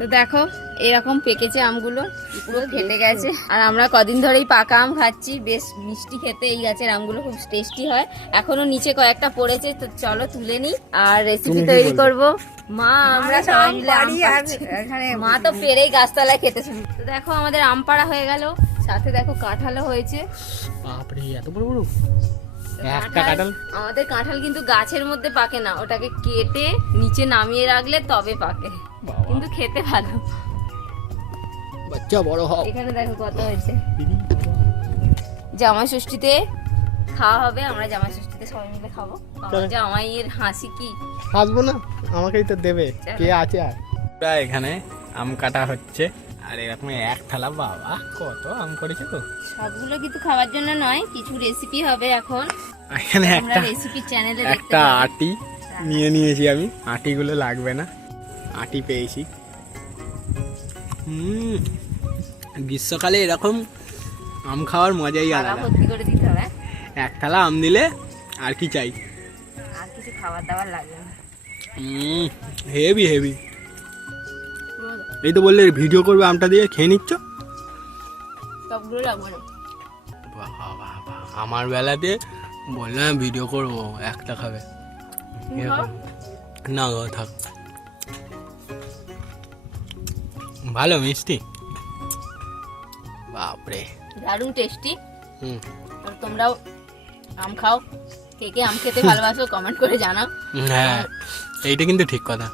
তো দেখো এরকম পেকেছে আমগুলো, পুরো ফেটে গেছে। আর আমরা কদিন ধরেই পাকা আম খাচ্ছি, বেশ মিষ্টি খেতে। এই গাছের আমগুলো খুব টেস্টি হয়। এখনো নিচে কয়েকটা পড়েছে, তো চলো তুলে নিই আর রেসিপি তৈরি করব। মা আমরা সবাই মিলে আম পাড়ছি। মা তো পেরেই গাছতলায় খেতে শুরু। তো দেখো আমাদের আম পাড়া হয়ে গেল, সাথে দেখো কাঁঠালও হয়েছে। বাপরে এত বড় বড় একটা কাঁঠাল। আমাদের কাঁঠাল কিন্তু গাছের মধ্যে পাকে না, ওটাকে কেটে নিচে নামিয়ে রাখলে তবে পাকে, কিন্তু খেতে ভালো। বাচ্চা বড় হোক। এখানে দেখো কত হয়েছে। জামাই ষষ্ঠীতে খাওয়া হবে, আমরা জামাই ষষ্ঠীতে সবাই মিলে খাবো। জামাইয়ের হাসি কি হাসবো না, আমাকেই তো দেবে, কে আছে আর। এখানে আম কাটা হচ্ছে আর এরকম এক থালা, বাবা কত আম করেছে তো। সবগুলো কিন্তু খাওয়ার জন্য নয়, কিছু রেসিপি হবে এখন। এখানে আমরা রেসিপি চ্যানেলে দেখতে একটা পাবো। আটি নিয়ে নিয়েছি আমি, আটিগুলো লাগবে না, আটি পেয়েছি। গ্রীষ্মকালে এরকম আম খাওয়ার মজাই থালা আলাদা। ভর্তি করে দিতে হবে, এক থালা আম দিলে আর কি চাই। আর কিছু খাবার দাবার লাগবে না। Heavy heavy. এই তো বললে ভিডিও করবে, আমটা দিয়ে খেয়ে নিচ্ছ। সবগুলো লাগবে না। আমার বেলাতে বললাম ভিডিও করবো, একটা খাবে না গো, থাক। ভালো মিষ্টি, বাপরে দারুণ টেস্টি। হুম। আর তোমরাও আম খাও, কে কে আম খেতে ভালোবাসো কমেন্ট করে জানাও। হ্যাঁ, এইটা কিন্তু ঠিক কথা।